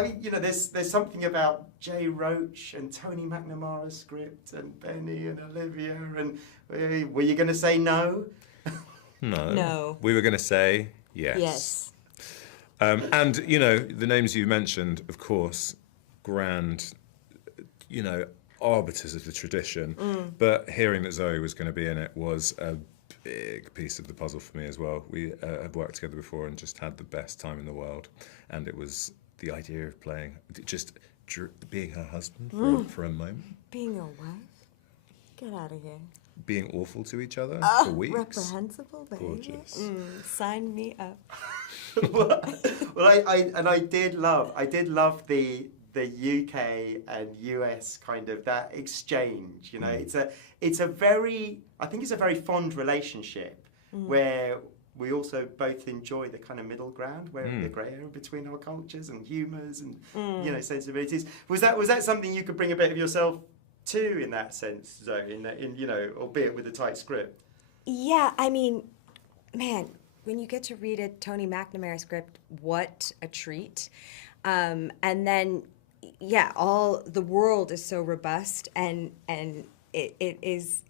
I mean, there's something about Jay Roach and Tony McNamara's script and Benny and Olivia, and were you going to say no? No. We were going to say yes. Yes. And, the names you mentioned, of course, grand, arbiters of the tradition. But hearing that Zoe was going to be in it was a big piece of the puzzle for me as well. We have worked together before and just had the best time in the world. And it was the idea of playing, just being her husband for a moment. Being a wife? Get out of here. Being awful to each other for weeks. Reprehensible behavior? Gorgeous. Sign me up. Well, I did love the UK and US kind of that exchange. It's a very fond relationship where we also both enjoy the kind of middle ground, where the grey area between our cultures and humours and sensibilities. Was that something you could bring a bit of yourself to in that sense, Zoe? Albeit with a tight script. Yeah, I mean, man, when you get to read a Tony McNamara script, what a treat! And then, all the world is so robust, and it is,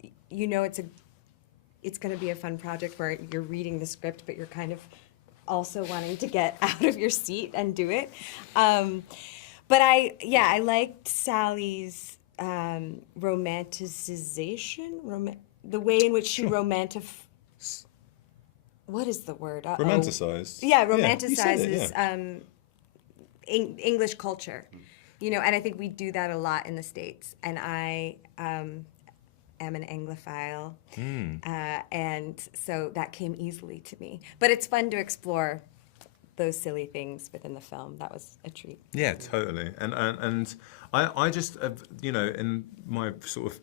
it's going to be a fun project where you're reading the script, but you're kind of also wanting to get out of your seat and do it. But I liked Sally's romanticization, the way in which she what is the word? Romanticized. Yeah, romanticizes English culture. And I think we do that a lot in the States. And I am an Anglophile, and so that came easily to me. But it's fun to explore those silly things within the film. That was a treat. Yeah, totally. And I just, in my sort of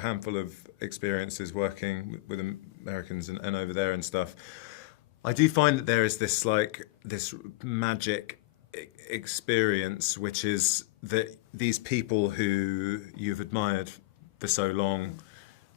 handful of experiences working with Americans and over there and stuff, I do find that there is this magic experience, which is that these people who you've admired for so long,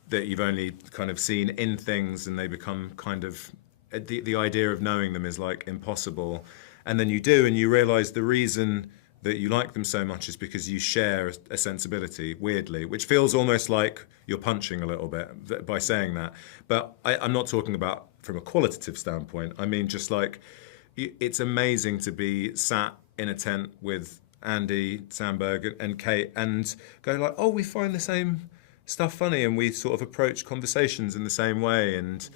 that you've only kind of seen in things, and they become kind of, the idea of knowing them is like impossible. And then you do, and you realise the reason that you like them so much is because you share a sensibility, weirdly, which feels almost like you're punching a little bit by saying that. But I'm not talking about from a qualitative standpoint. I mean, just like, it's amazing to be sat in a tent with Andy Samberg and Kate and go like, oh, we find the same stuff funny, and we sort of approach conversations in the same way, and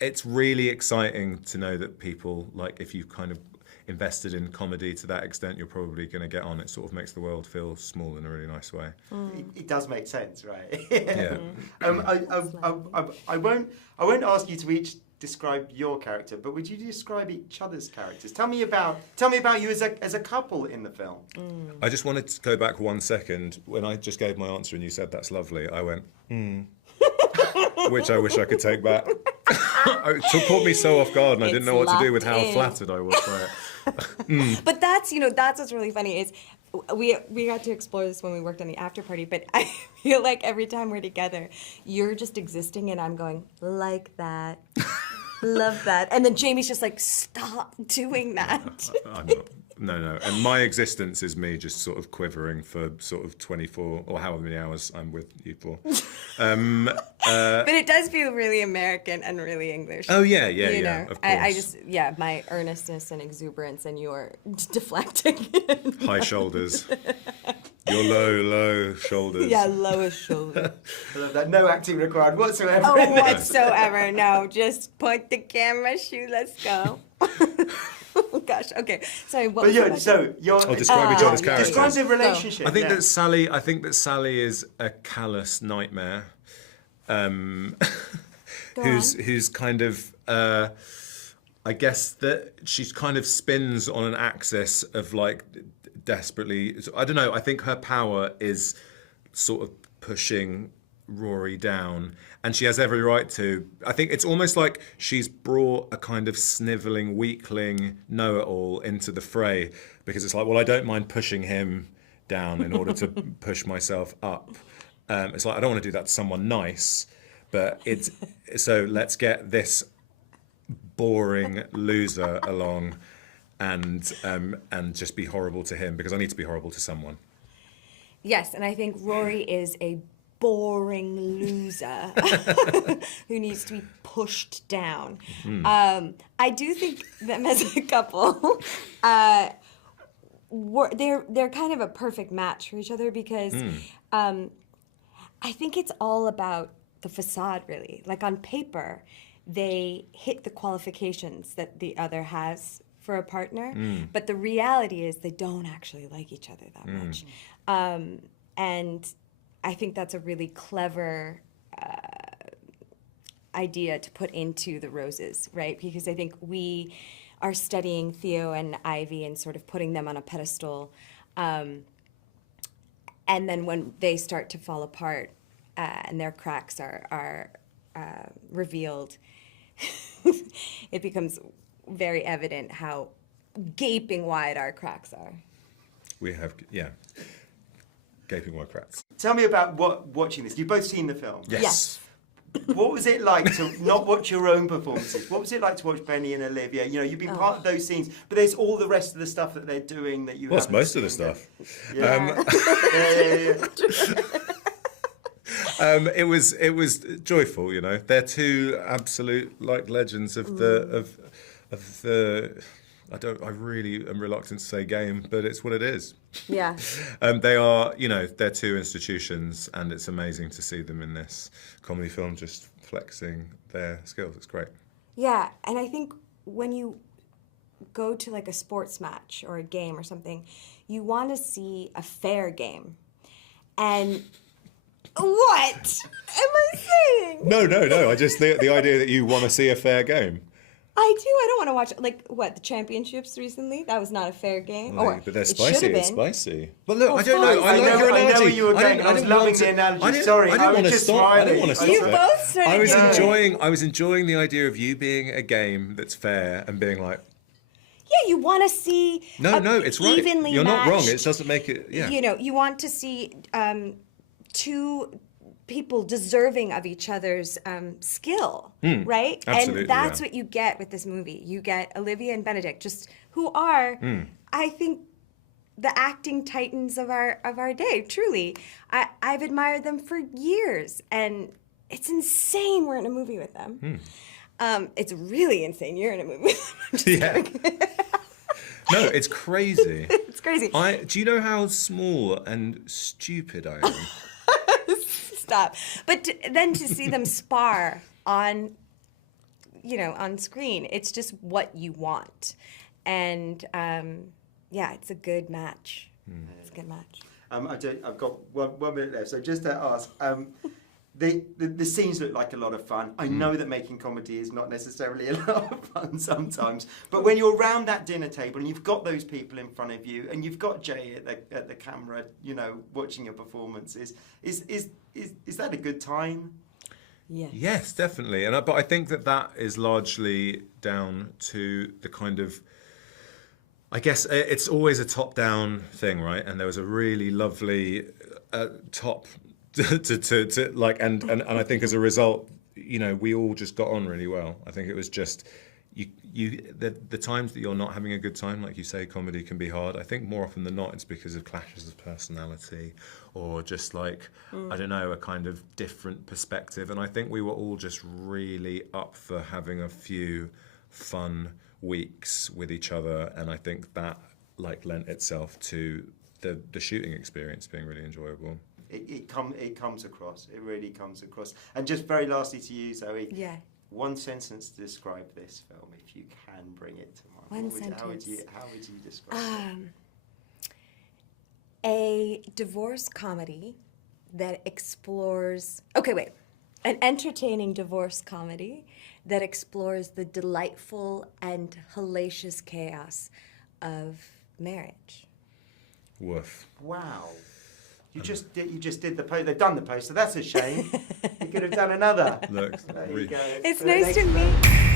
it's really exciting to know that people, like, if you kind of invested in comedy to that extent, you're probably going to get on. It sort of makes the world feel small in a really nice way. It does make sense, right? Yeah. I won't ask you to each describe your character, but would you describe each other's characters? Tell me about you as a couple in the film. I just wanted to go back 1 second. When I just gave my answer and you said that's lovely, I went, which I wish I could take back. It caught me so off guard, and I didn't know what to do with how flattered I was by it. But that's what's really funny is we got to explore this when we worked on the after party, but I feel like every time we're together, you're just existing and I'm going, like that, love that. And then Jamie's just like, stop doing that. I'm not. No. And my existence is me just sort of quivering for sort of 24 or however many hours I'm with you for. But it does feel really American and really English. Oh, yeah, of course. My earnestness and exuberance and your deflecting. High shoulders. Your low shoulders. Yeah, lowest shoulder. I love that. No acting required whatsoever. Oh, whatsoever. No, just point the camera, shoot, let's go. Oh gosh. Okay. Sorry. What? But I'll describe each other's characters. Describe the relationship. I think that Sally is a callous nightmare. Who's kind of I guess that she kind of spins on an axis of like desperately. I don't know. I think her power is sort of pushing Rory down, and she has every right to. I think it's almost like she's brought a kind of snivelling weakling know-it-all into the fray, because it's like, well, I don't mind pushing him down in order to push myself up. It's like, I don't want to do that to someone nice, but so let's get this boring loser along. and just be horrible to him because I need to be horrible to someone. Yes, and I think Rory is a boring loser who needs to be pushed down. I do think them as a couple, they're kind of a perfect match for each other because I think it's all about the facade, really. Like on paper, they hit the qualifications that the other has for a partner, but the reality is they don't actually like each other that much. And I think that's a really clever idea to put into the roses, right? Because I think we are studying Theo and Ivy and sort of putting them on a pedestal. And then when they start to fall apart and their cracks are revealed, it becomes very evident how gaping wide our cracks are. We have, gaping wide cracks. Tell me about watching this. You've both seen the film. Yes. What was it like to not watch your own performances? What was it like to watch Benny and Olivia? You know, you've been part of those scenes, but there's all the rest of the stuff that they're doing that you Well, it's haven't most of the seen. stuff. Yeah. It was joyful, you know. They're two absolute like legends of the I really am reluctant to say game, but it's what it is. Yeah. They are, you know, they're two institutions, and it's amazing to see them in this comedy film just flexing their skills. It's great. Yeah, and I think when you go to like a sports match or a game or something, you want to see a fair game. And what am I saying? No. I just think the idea that you want to see a fair game. I do. I don't want to watch the championships recently. That was not a fair game. But they're it spicy. should have It's been. spicy. But look, Oh, I don't know. fine. I like your analogy. I know where you were going. I was loving the analogy. Sorry, I didn't want to just stop. I smiling. didn't want to stop You it. both started I was doing it. I was enjoying the idea of you being a game that's fair and being like, Yeah, you want to see no, it's right. evenly You're not wrong. matched- It doesn't make it. Yeah. You know, you want to see two people deserving of each other's skill, right? Absolutely, and that's yeah. what you get with this movie. You get Olivia and Benedict, just who are, I think, the acting titans of our day. Truly, I've admired them for years, and it's insane we're in a movie with them. It's really insane you're in a movie with them. I'm just kidding. No, it's crazy. It's crazy. Do you know how small and stupid I am? Stop. But then to see them spar on screen, it's just what you want. And it's a good match. It's a good match. I've got one minute left, so just to ask, the scenes look like a lot of fun. I know that making comedy is not necessarily a lot of fun sometimes, but when you're around that dinner table and you've got those people in front of you and you've got Jay at the camera, you know, watching your performances, is that a good time? Yes, definitely. But I think that is largely down to the kind of, I guess it's always a top-down thing, right? And there was a really lovely top to like, and I think as a result, you know, we all just got on really well. I think it was just the times that you're not having a good time, like you say, comedy can be hard. I think more often than not, it's because of clashes of personality or just like, I don't know, a kind of different perspective. And I think we were all just really up for having a few fun weeks with each other. And I think that like lent itself to the shooting experience being really enjoyable. It comes across. It really comes across. And just very lastly to you, Zoe. Yeah. One sentence to describe this film, if you can bring it to mind. How would you describe it? A divorce comedy that explores... an entertaining divorce comedy that explores the delightful and hellacious chaos of marriage. Woof. Wow. You just did the post. They've done the poster. That's a shame. You could have done another. Look, There you go. It's nice to meet